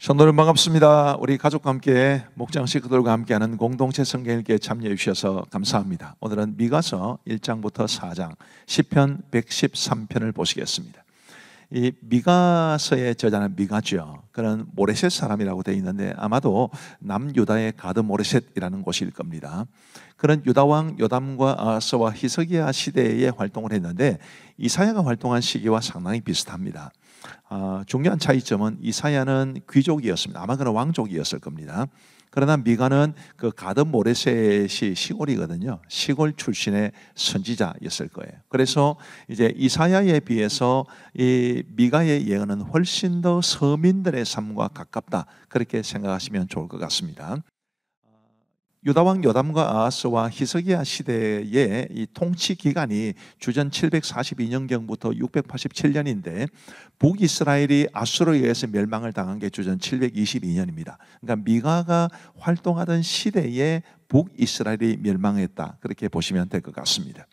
성도님 반갑습니다. 우리 가족과 함께 목장 식구들과 함께하는 공동체 성경 읽기에 참여해 주셔서 감사합니다. 오늘은 미가서 1장부터 4장 시편 113편을 보시겠습니다. 이 미가서의 저자는 미가죠. 그는 모레셋 사람이라고 되어 있는데 아마도 남유다의 가드 모레셋이라는 곳일 겁니다. 그는 유다 왕 요담과 아하스와 히스기야 시대에 활동을 했는데 이사야가 활동한 시기와 상당히 비슷합니다. 중요한 차이점은 이사야는 귀족이었습니다. 아마 그는 왕족이었을 겁니다. 그러나 미가는 그 가드 모레셋이 시골이거든요. 시골 출신의 선지자였을 거예요. 그래서 이제 이사야에 비해서 이 미가의 예언은 훨씬 더 서민들의 삶과 가깝다, 그렇게 생각하시면 좋을 것 같습니다. 유다 왕 요담과 아하스와 히스기야 시대의 이 통치 기간이 주전 742년경부터 687년인데 북이스라엘이 아수르에 의해서 멸망을 당한 게 주전 722년입니다. 그러니까 미가가 활동하던 시대에 북이스라엘이 멸망했다, 그렇게 보시면 될 것 같습니다.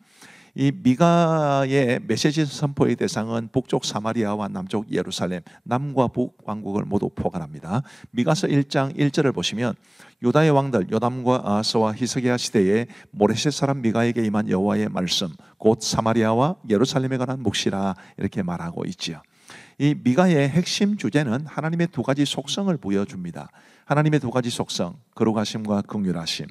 이 미가의 메시지 선포의 대상은 북쪽 사마리아와 남쪽 예루살렘, 남과 북 왕국을 모두 포괄합니다. 미가서 1장 1절을 보시면 유다의 왕들 요담과 아하스와 히스기야 시대에 모레셋 사람 미가에게 임한 여호와의 말씀, 곧 사마리아와 예루살렘에 관한 묵시라, 이렇게 말하고 있지요. 이 미가의 핵심 주제는 하나님의 두 가지 속성을 보여줍니다. 하나님의 두 가지 속성, 거룩하심과 긍휼하심,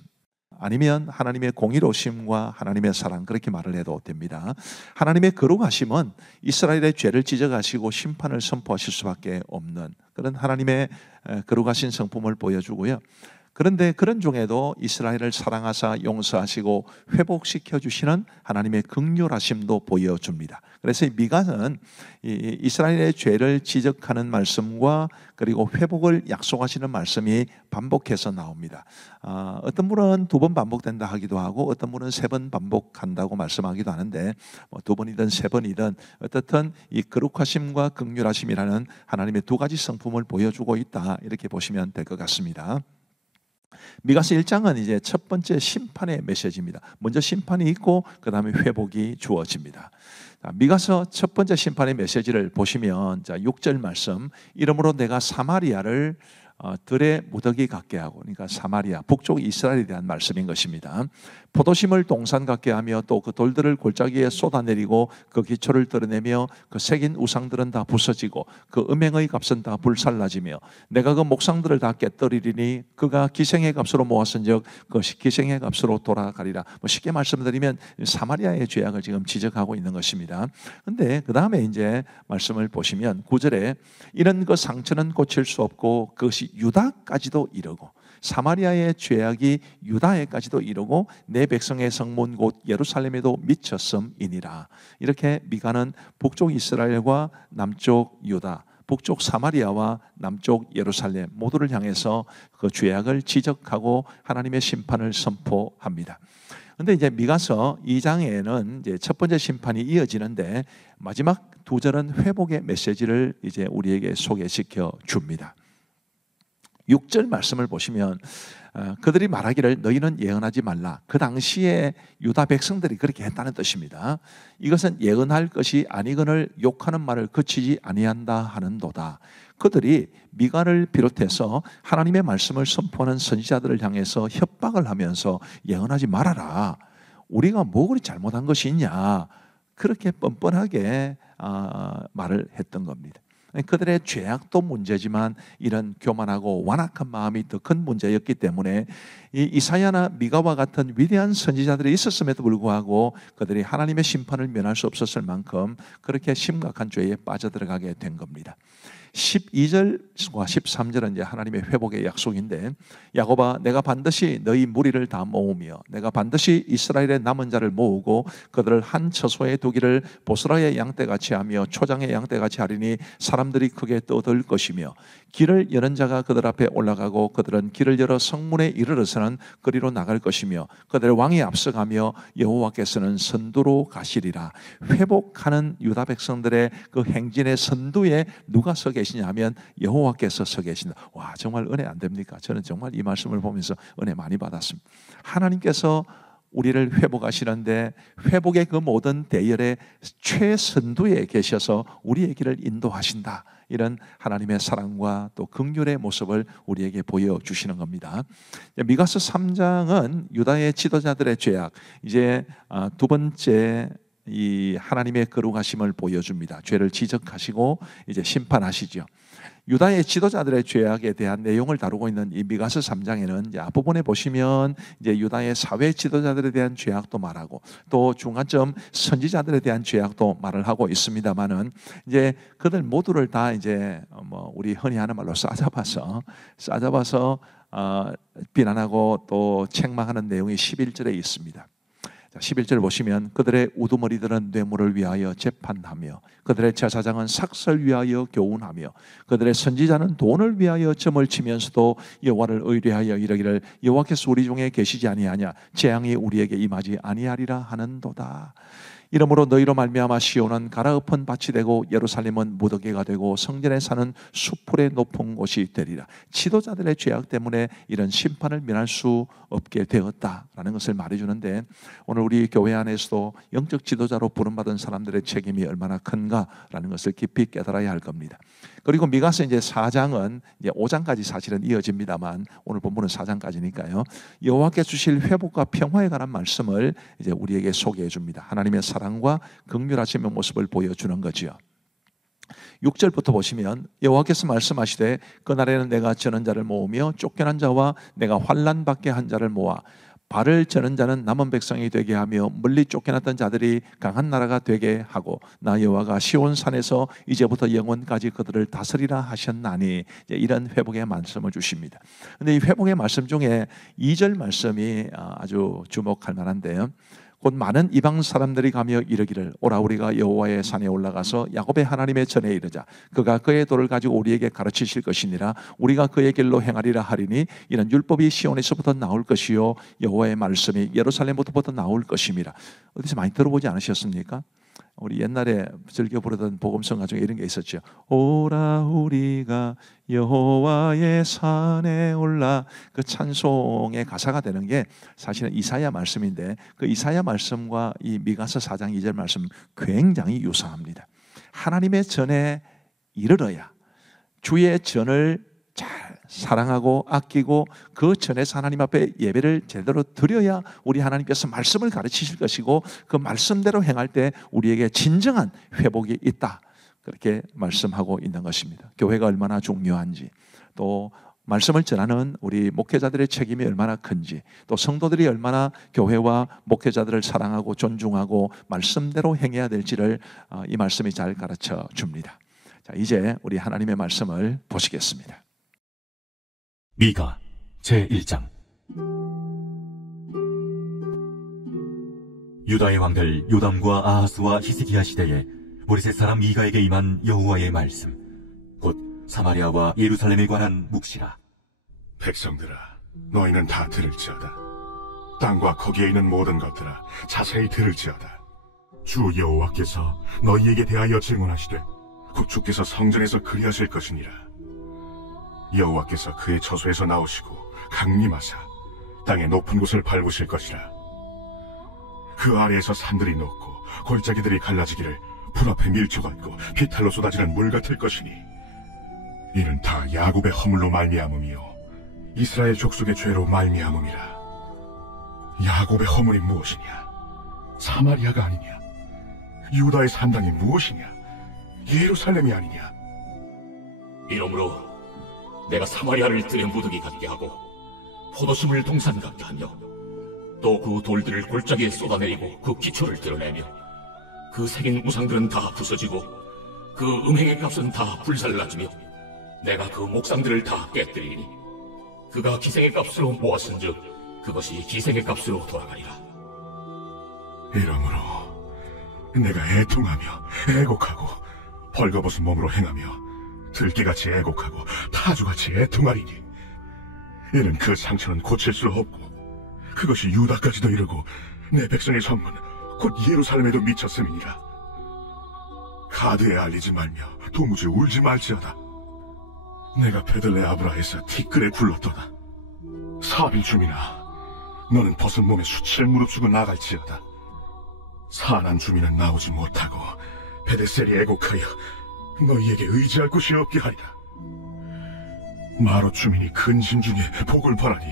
아니면 하나님의 공의로우심과 하나님의 사랑, 그렇게 말을 해도 됩니다. 하나님의 거룩하심은 이스라엘의 죄를 지적하시고 심판을 선포하실 수밖에 없는 그런 하나님의 거룩하신 성품을 보여주고요. 그런데 그런 중에도 이스라엘을 사랑하사 용서하시고 회복시켜 주시는 하나님의 긍휼하심도 보여줍니다. 그래서 이 미가는 이스라엘의 죄를 지적하는 말씀과 그리고 회복을 약속하시는 말씀이 반복해서 나옵니다. 어떤 분은 2번 반복된다 하기도 하고 어떤 분은 3번 반복한다고 말씀하기도 하는데 2번이든 3번이든 어떻든 이 거룩하심과 긍휼하심이라는 하나님의 두 가지 성품을 보여주고 있다, 이렇게 보시면 될 것 같습니다. 미가서 1장은 이제 첫 번째 심판의 메시지입니다. 먼저 심판이 있고 그 다음에 회복이 주어집니다. 미가서 첫 번째 심판의 메시지를 보시면 6절 말씀, 이러므로 내가 사마리아를 들의 무더기 같게 하고, 그러니까 사마리아 북쪽 이스라엘에 대한 말씀인 것입니다. 포도심을 동산 같게 하며 또 그 돌들을 골짜기에 쏟아내리고 그 기초를 드러내며 그 새긴 우상들은 다 부서지고 그 음행의 값은 다 불살라지며 내가 그 목상들을 다 깨뜨리리니 그가 기생의 값으로 모았은즉 그것이 기생의 값으로 돌아가리라. 쉽게 말씀드리면 사마리아의 죄악을 지금 지적하고 있는 것입니다. 그런데 그 다음에 이제 말씀을 보시면 9절에 이런 그 상처는 고칠 수 없고 그것이 유다까지도 이르고 사마리아의 죄악이 유다에까지도 이르고 내 백성의 성문 곧 예루살렘에도 미쳤음이니라. 이렇게 미가는 북쪽 이스라엘과 남쪽 유다, 북쪽 사마리아와 남쪽 예루살렘 모두를 향해서 그 죄악을 지적하고 하나님의 심판을 선포합니다. 그런데 이제 미가서 2장에는 이제 첫 번째 심판이 이어지는데 마지막 2절은 회복의 메시지를 이제 우리에게 소개시켜 줍니다. 6절 말씀을 보시면 그들이 말하기를 너희는 예언하지 말라. 그 당시에 유다 백성들이 그렇게 했다는 뜻입니다. 이것은 예언할 것이 아니거늘 욕하는 말을 그치지 아니한다 하는도다. 그들이 미가를 비롯해서 하나님의 말씀을 선포하는 선지자들을 향해서 협박을 하면서 예언하지 말아라. 우리가 뭐 그리 잘못한 것이 있냐, 그렇게 뻔뻔하게 말을 했던 겁니다. 그들의 죄악도 문제지만 이런 교만하고 완악한 마음이 더 큰 문제였기 때문에 이사야나 미가와 같은 위대한 선지자들이 있었음에도 불구하고 그들이 하나님의 심판을 면할 수 없었을 만큼 그렇게 심각한 죄에 빠져들어가게 된 겁니다. 12절과 13절은 이제 하나님의 회복의 약속인데 야곱아 내가 반드시 너희 무리를 다 모으며 내가 반드시 이스라엘의 남은 자를 모으고 그들을 한 처소에 두기를 보스라의 양떼같이 하며 초장의 양떼같이 하리니 사람들이 크게 떠들 것이며 길을 여는 자가 그들 앞에 올라가고 그들은 길을 열어 성문에 이르러서는 그리로 나갈 것이며 그들의 왕이 앞서가며 여호와께서는 선두로 가시리라. 회복하는 유다 백성들의 그 행진의 선두에 누가 서 계시냐 하면 여호와께서 서 계신다. 와, 정말 은혜 안 됩니까? 저는 정말 이 말씀을 보면서 은혜 많이 받았습니다. 하나님께서 우리를 회복하시는데 회복의 그 모든 대열의 최선두에 계셔서 우리의 길을 인도하신다. 이런 하나님의 사랑과 또 긍휼의 모습을 우리에게 보여주시는 겁니다. 미가서 3장은 유다의 지도자들의 죄악, 이제 두 번째 이 하나님의 거룩하심을 보여줍니다. 죄를 지적하시고 이제 심판하시죠. 유다의 지도자들의 죄악에 대한 내용을 다루고 있는 이 미가서 3장에는 이제 앞부분에 보시면 이제 유다의 사회 지도자들에 대한 죄악도 말하고 또 중간점 선지자들에 대한 죄악도 말을 하고 있습니다만은 이제 그들 모두를 다 이제 우리 흔히 하는 말로 싸잡아서 비난하고 또 책망하는 내용이 11절에 있습니다. 11절 보시면 그들의 우두머리들은 뇌물을 위하여 재판하며 그들의 제사장은 삭설 위하여 교훈하며 그들의 선지자는 돈을 위하여 점을 치면서도 여호와를 의뢰하여 이르기를 여호와께서 우리 중에 계시지 아니하냐 재앙이 우리에게 임하지 아니하리라 하는도다. 이러므로 너희로 말미암아 시온은 갈아엎은 밭이 되고 예루살렘은 무더기가 되고 성전에 사는 수풀의 높은 곳이 되리라. 지도자들의 죄악 때문에 이런 심판을 면할 수 없게 되었다라는 것을 말해주는데, 오늘 우리 교회 안에서도 영적 지도자로 부름받은 사람들의 책임이 얼마나 큰가라는 것을 깊이 깨달아야 할 겁니다. 그리고 미가서 이제 4장은 이제 5장까지 사실은 이어집니다만 오늘 본문은 4장까지니까요. 여호와께 주실 회복과 평화에 관한 말씀을 이제 우리에게 소개해 줍니다. 하나님의 사랑과 긍휼하심의 모습을 보여주는 거지요. 6절부터 보시면 여호와께서 말씀하시되 그날에는 내가 저는 자를 모으며 쫓겨난 자와 내가 환난 받게 한 자를 모아 발을 저는 자는 남은 백성이 되게 하며 멀리 쫓겨났던 자들이 강한 나라가 되게 하고 나 여호와가 시온산에서 이제부터 영원까지 그들을 다스리라 하셨나니, 이런 회복의 말씀을 주십니다. 그런데 이 회복의 말씀 중에 2절 말씀이 아주 주목할 만한데요. 곧 많은 이방 사람들이 가며 이르기를 오라 우리가 여호와의 산에 올라가서 야곱의 하나님의 전에 이르자 그가 그의 도를 가지고 우리에게 가르치실 것이니라. 우리가 그의 길로 행하리라 하리니 이는 율법이 시온에서부터 나올 것이요 여호와의 말씀이 예루살렘부터 나올 것임이라. 어디서 많이 들어보지 않으셨습니까? 우리 옛날에 즐겨 부르던 복음성가 중에 이런 게 있었죠. 오라 우리가 여호와의 산에 올라. 그 찬송의 가사가 되는 게 사실은 이사야 말씀인데 그 이사야 말씀과 이 미가서 4장 2절 말씀 굉장히 유사합니다. 하나님의 전에 이르러야, 주의 전을 잘 사랑하고 아끼고 그 전에서 하나님 앞에 예배를 제대로 드려야 우리 하나님께서 말씀을 가르치실 것이고 그 말씀대로 행할 때 우리에게 진정한 회복이 있다, 그렇게 말씀하고 있는 것입니다. 교회가 얼마나 중요한지, 또 말씀을 전하는 우리 목회자들의 책임이 얼마나 큰지, 또 성도들이 얼마나 교회와 목회자들을 사랑하고 존중하고 말씀대로 행해야 될지를 이 말씀이 잘 가르쳐 줍니다. 자, 이제 우리 하나님의 말씀을 보시겠습니다. 미가 제1장. 유다의 왕들 요담과 아하스와 히스기야 시대에 모레셋 사람 미가에게 임한 여호와의 말씀, 곧 사마리아와 예루살렘에 관한 묵시라. 백성들아, 너희는 다 들을지어다. 땅과 거기에 있는 모든 것들아, 자세히 들을지어다. 주 여호와께서 너희에게 대하여 증언하시되 곧 주께서 성전에서 그리하실 것이니라. 여호와께서 그의 처소에서 나오시고 강림하사 땅의 높은 곳을 밟으실 것이라. 그 아래에서 산들이 녹고 골짜기들이 갈라지기를 불 앞에 밀초 같고 비탈로 쏟아지는 물 같을 것이니 이는 다 야곱의 허물로 말미암음이요 이스라엘 족속의 죄로 말미암음이라. 야곱의 허물이 무엇이냐? 사마리아가 아니냐? 유다의 산당이 무엇이냐? 예루살렘이 아니냐? 이러므로 내가 사마리아를 들의 무더기 같게 하고 포도심을 동산 같게 하며 또 그 돌들을 골짜기에 쏟아내리고 그 기초를 드러내며 그 새긴 우상들은 다 부서지고 그 음행의 값은 다 불살라지며 내가 그 목상들을 다 깨뜨리니 그가 기생의 값으로 모았은즉 그것이 기생의 값으로 돌아가리라. 이러므로 내가 애통하며 애곡하고 벌거벗은 몸으로 행하며 들깨같이 애곡하고 타주같이 애통하리니 이는 그 상처는 고칠 수 없고 그것이 유다까지도 이르고 내 백성의 선문 곧 예루살렘에도 미쳤음이니라. 가드에 알리지 말며 도무지 울지 말지어다. 내가 베들레 아브라에서 티끌에 굴렀도다. 사빌 줌이나 너는 벗은 몸에 수치를 무릅쓰고 나갈지어다. 사난 주민은 나오지 못하고 베데셀이 애곡하여 너희에게 의지할 곳이 없게 하리라. 마롯 주민이 근심 중에 복을 벌하니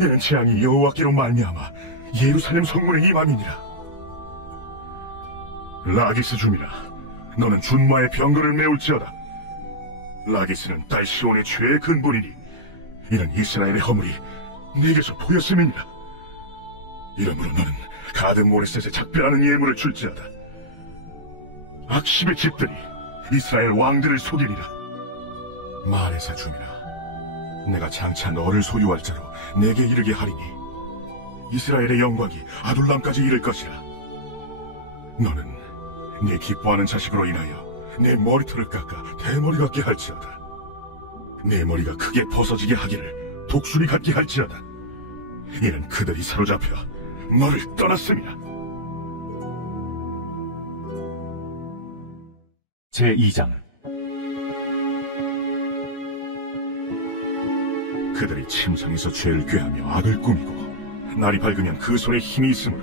이는 재앙이 여호와께로 말미암아 예루살렘 성문에 임함이니라. 라기스 주민아, 너는 준마의 병거를 메울지어다. 라기스는 딸 시온의 죄의 근본이니 이는 이스라엘의 허물이 네게서 보였음이니라. 이러므로 너는 가드 모레셋에 작별하는 예물을 줄지어다. 악십의 집들이 이스라엘 왕들을 속이리라. 마레사 주민아, 내가 장차 너를 소유할 자로 내게 이르게 하리니 이스라엘의 영광이 아둘람까지 이를 것이라. 너는 네 기뻐하는 자식으로 인하여 내 머리털을 깎아 대머리 같게 할지어다. 내 머리가 크게 벗어지게 하기를 독수리 같게 할지어다. 이는 그들이 사로잡혀 너를 떠났음이라. 제2장. 그들이 침상에서 죄를 꾀하며 악을 꾸미고 날이 밝으면 그 손에 힘이 있으므로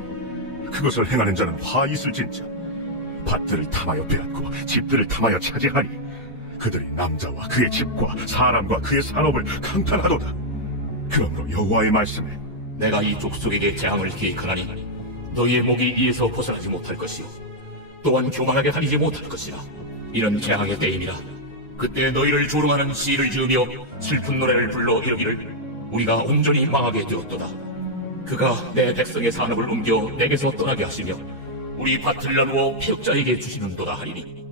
그것을 행하는 자는 화 있을진저. 밭들을 탐하여 빼앗고 집들을 탐하여 차지하니 그들이 남자와 그의 집과 사람과 그의 산업을 강탈하도다. 그러므로 여호와의 말씀에 내가 이 족속에게 재앙을 계획하나니 너희의 목이 이에서 벗어나지 못할 것이요 또한 교만하게 다니지 못할 것이라. 이런 재앙의 때임이라. 그때 너희를 조롱하는 시를 지으며 슬픈 노래를 불러 이르기를 우리가 온전히 망하게 되었도다. 그가 내 백성의 산업을 옮겨 내게서 떠나게 하시며 우리 밭을 나누어 피역자에게 주시는도다 하리니.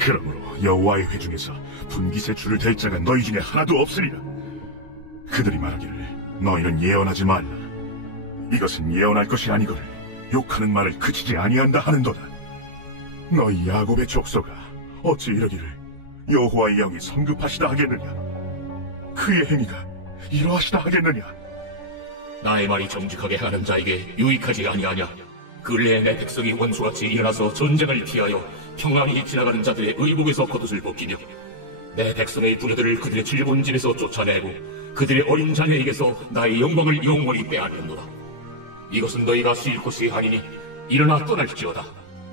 그러므로 여호와의 회중에서 분깃의 줄을 댈 자가 너희 중에 하나도 없으리라. 그들이 말하기를 너희는 예언하지 말라. 이것은 예언할 것이 아니거늘 욕하는 말을 그치지 아니한다 하는도다. 너희 야곱의 족속아, 어찌 이러기를 여호와의 영이 성급하시다 하겠느냐? 그의 행위가 이러하시다 하겠느냐? 나의 말이 정직하게 하는 자에게 유익하지 아니하냐? 근래에 내 백성이 원수같이 일어나서 전쟁을 피하여 평안히 지나가는 자들의 의복에서 겉옷을 벗기며 내 백성의 부녀들을 그들의 질본 집에서 쫓아내고 그들의 어린 자녀에게서 나의 영광을 영원히 빼앗는도다. 이것은 너희가 쉴 곳이 아니니 일어나 떠날지어다.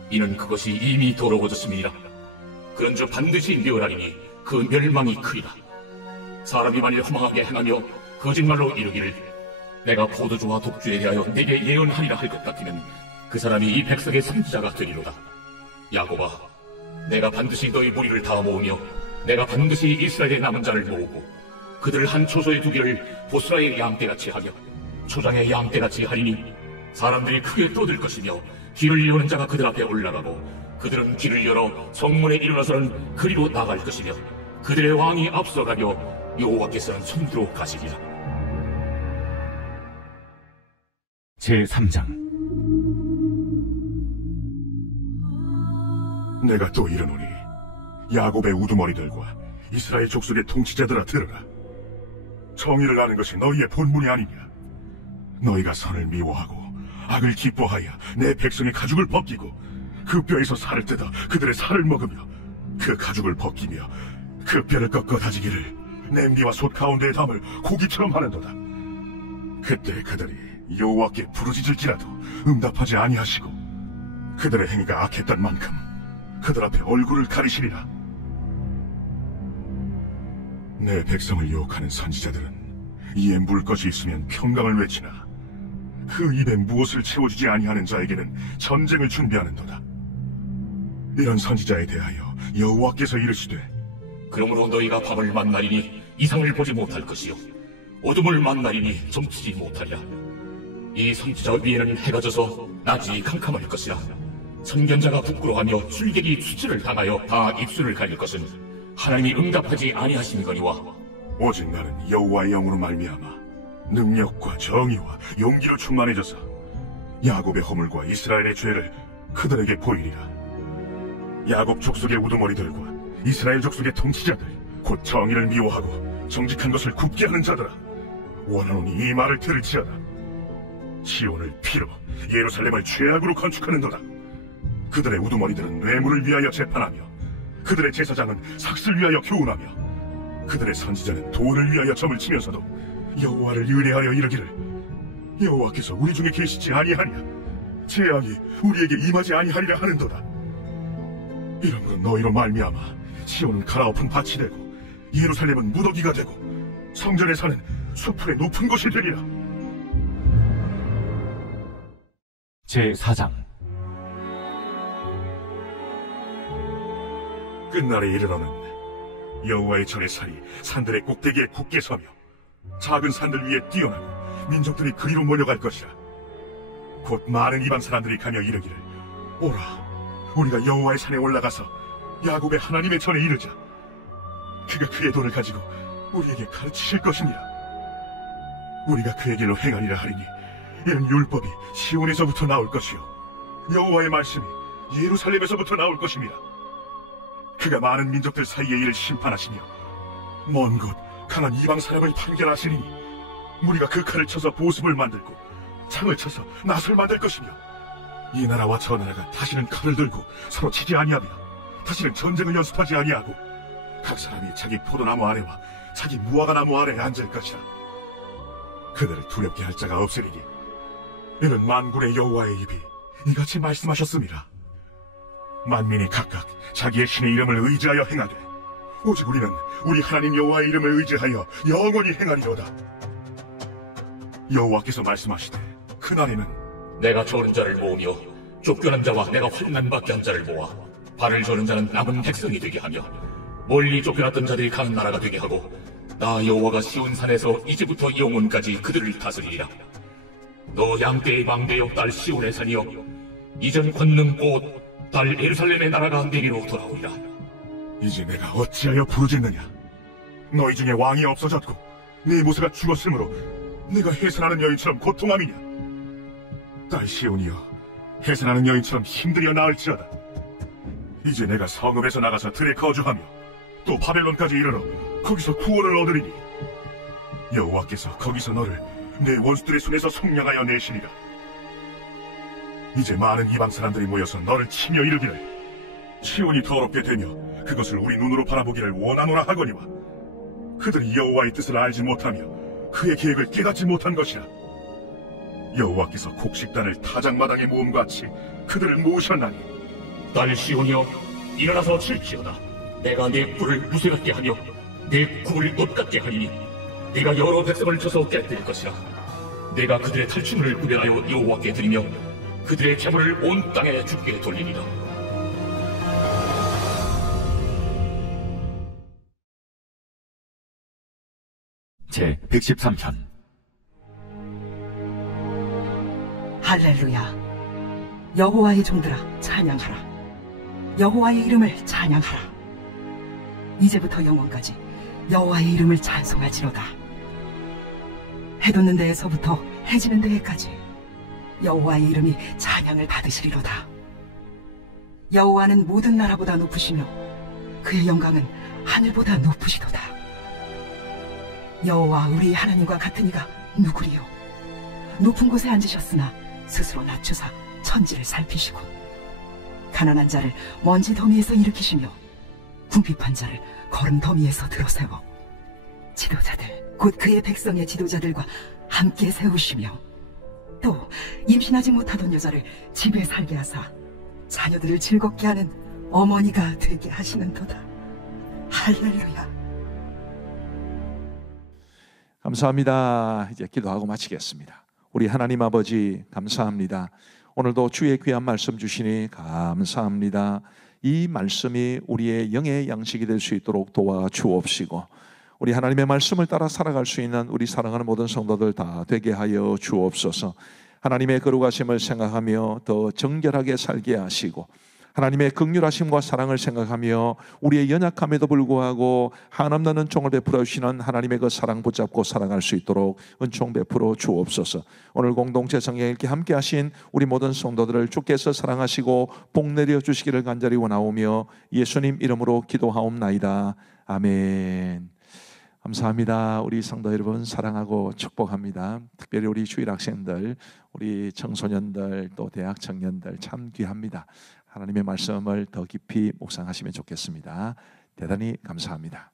이는 그것이 이미 더러워졌음이니라. 그런즉 반드시 멸하리니 그 멸망이 크리라. 사람이 만일 허망하게 행하며 거짓말로 이르기를 내가 포도주와 독주에 대하여 내게 예언하리라 할 것 같으면 그 사람이 이 백성의 선지자가 되리로다. 야곱아, 내가 반드시 너희 무리를 다 모으며 내가 반드시 이스라엘의 남은 자를 모으고 그들을 한 초소에 두기를 보스라의 양떼같이 하며 초장의 양떼같이 하리니 사람들이 크게 떠들 것이며 길을 여는 자가 그들 앞에 올라가고 그들은 길을 열어 성문에 이르러서는 그리로 나갈 것이며 그들의 왕이 앞서가며 여호와께서는 손으로 가시리라. 제3장. 내가 또 이르노니 야곱의 우두머리들과 이스라엘 족속의 통치자들아 들으라. 정의를 아는 것이 너희의 본분이 아니냐? 너희가 선을 미워하고 악을 기뻐하여 내 백성의 가죽을 벗기고 그 뼈에서 살을 뜯어 그들의 살을 먹으며 그 가죽을 벗기며 그 뼈를 꺾어 다지기를 냄비와 솥 가운데에 담을 고기처럼 하는도다. 그때 그들이 여호와께 부르짖을지라도 응답하지 아니하시고 그들의 행위가 악했던 만큼 그들 앞에 얼굴을 가리시리라. 내 백성을 유혹하는 선지자들은 이에 물 것이 있으면 평강을 외치나 그 입에 무엇을 채워주지 아니하는 자에게는 전쟁을 준비하는도다. 이런 선지자에 대하여 여호와께서 이르시되 그러므로 너희가 밤을 만나리니 이상을 보지 못할 것이요 어둠을 만나리니 점치지 못하리라. 이 선지자 위에는 해가 져서 낮이 캄캄할 것이라. 선견자가 부끄러워하며 술객이 수치를 당하여 다 입술을 가릴 것은 하나님이 응답하지 아니하심이거니와 오직 나는 여호와의 영으로 말미암아 능력과 정의와 용기로 충만해져서 야곱의 허물과 이스라엘의 죄를 그들에게 보이리라. 야곱 족속의 우두머리들과 이스라엘 족속의 통치자들 곧 정의를 미워하고 정직한 것을 굽게 하는 자들아, 원하노니 이 말을 들을지어다. 시온을 피로 예루살렘을 죄악으로 건축하는도다. 그들의 우두머리들은 뇌물을 위하여 재판하며 그들의 제사장은 삭슬 위하여 교훈하며 그들의 선지자는 돈을 위하여 점을 치면서도 여호와를 의뢰하여 이르기를 여호와께서 우리 중에 계시지 아니하냐? 재앙이 우리에게 임하지 아니하리라 하는도다. 이러므로 너희로 말미암아 시온은 갈아엎은 밭이 되고 예루살렘은 무더기가 되고 성전에 사는 수풀의 높은 곳이 되리라. 제4장. 끝날에 이르러는 여호와의 전의 살이 산들의 꼭대기에 굳게 서며 작은 산들 위에 뛰어나고 민족들이 그리로 몰려갈 것이라. 곧 많은 이방 사람들이 가며 이르기를, 오라, 우리가 여호와의 산에 올라가서 야곱의 하나님의 전에 이르자. 그가 그의 돈을 가지고 우리에게 가르치실 것이니라. 우리가 그에게로 행하리라 하리니 이는 율법이 시온에서부터 나올 것이요 여호와의 말씀이 예루살렘에서부터 나올 것입니다. 그가 많은 민족들 사이의 일을 심판하시며 먼 곳 강한 이방 사람을 판결하시리니 우리가 그 칼을 쳐서 보습을 만들고 창을 쳐서 낫을 만들 것이며 이 나라와 저 나라가 다시는 칼을 들고 서로 치지 아니하며 다시는 전쟁을 연습하지 아니하고 각 사람이 자기 포도나무 아래와 자기 무화과 나무 아래에 앉을 것이라. 그들을 두렵게 할 자가 없으리니 이는 만군의 여호와의 입이 이같이 말씀하셨습니다. 만민이 각각 자기의 신의 이름을 의지하여 행하되 오직 우리는 우리 하나님 여호와의 이름을 의지하여 영원히 행하리로다. 여호와께서 말씀하시되 그날에는 내가 저는 자를 모으며 쫓겨난 자와 내가 환난 받게 한 자를 모아 발을 저는 자는 남은 백성이 되게 하며 멀리 쫓겨났던 자들이 가는 나라가 되게 하고 나 여호와가 시온 산에서 이제부터 영원까지 그들을 다스리리라. 너 양떼의 망대여 딸 시온의 산이여 이전 권능 곧 딸 예루살렘의 나라가 내게로 돌아오리라. 이제 내가 어찌하여 부르짖느냐? 너희 중에 왕이 없어졌고 네 모세가 죽었으므로 내가 해산하는 여인처럼 고통함이냐? 딸 시온이여 해산하는 여인처럼 힘들여 나을지어다. 이제 내가 성읍에서 나가서 들에 거주하며 또 바벨론까지 이르러 거기서 구원을 얻으리니 여호와께서 거기서 너를 내 원수들의 손에서 속량하여 내시리라. 이제 많은 이방 사람들이 모여서 너를 치며 이르기를 시온이 더럽게 되며 그것을 우리 눈으로 바라보기를 원하노라 하거니와 그들이 여호와의 뜻을 알지 못하며 그의 계획을 깨닫지 못한 것이라. 여호와께서 곡식단을 타작마당에 모음같이 그들을 모으셨나니 딸 시온이여 일어나서 칠지어다. 내가 내 뿔을 무쇠 같게 하며 내 굽을 옷 같게 하리니 네가 여러 백성을 쳐서 깨뜨릴 것이라. 내가 그들의 탈취물을 구별하여 여호와께 드리며 그들의 재물을 온 땅에 주께 돌리리라. 제113편. 할렐루야. 여호와의 종들아 찬양하라. 여호와의 이름을 찬양하라. 이제부터 영원까지 여호와의 이름을 찬송할지로다. 해 돋는 데에서부터 해 지는 데에까지 여호와의 이름이 찬양을 받으시리로다. 여호와는 모든 나라보다 높으시며 그의 영광은 하늘보다 높으시도다. 여호와 우리 하나님과 같은 이가 누구리요? 높은 곳에 앉으셨으나 스스로 낮추사 천지를 살피시고 가난한 자를 먼지 더미에서 일으키시며 궁핍한 자를 거름 더미에서 들어세워 지도자들 곧 그의 백성의 지도자들과 함께 세우시며 또 임신하지 못하던 여자를 집에 살게 하사 자녀들을 즐겁게 하는 어머니가 되게 하시는도다. 할렐루야. 감사합니다. 이제 기도하고 마치겠습니다. 우리 하나님 아버지 감사합니다. 오늘도 주의 귀한 말씀 주시니 감사합니다. 이 말씀이 우리의 영의 양식이 될 수 있도록 도와 주옵시고 우리 하나님의 말씀을 따라 살아갈 수 있는 우리 사랑하는 모든 성도들 다 되게 하여 주옵소서. 하나님의 거룩하심을 생각하며 더 정결하게 살게 하시고 하나님의 긍휼하심과 사랑을 생각하며 우리의 연약함에도 불구하고 한없는 은총을 베풀어 주시는 하나님의 그 사랑 붙잡고 살아갈 수 있도록 은총 베풀어 주옵소서. 오늘 공동체 성경 읽기 함께 하신 우리 모든 성도들을 주께서 사랑하시고 복 내려 주시기를 간절히 원하오며 예수님 이름으로 기도하옵나이다. 아멘. 감사합니다. 우리 성도 여러분 사랑하고 축복합니다. 특별히 우리 주일 학생들, 우리 청소년들, 또 대학 청년들 참 귀합니다. 하나님의 말씀을 더 깊이 묵상하시면 좋겠습니다. 대단히 감사합니다.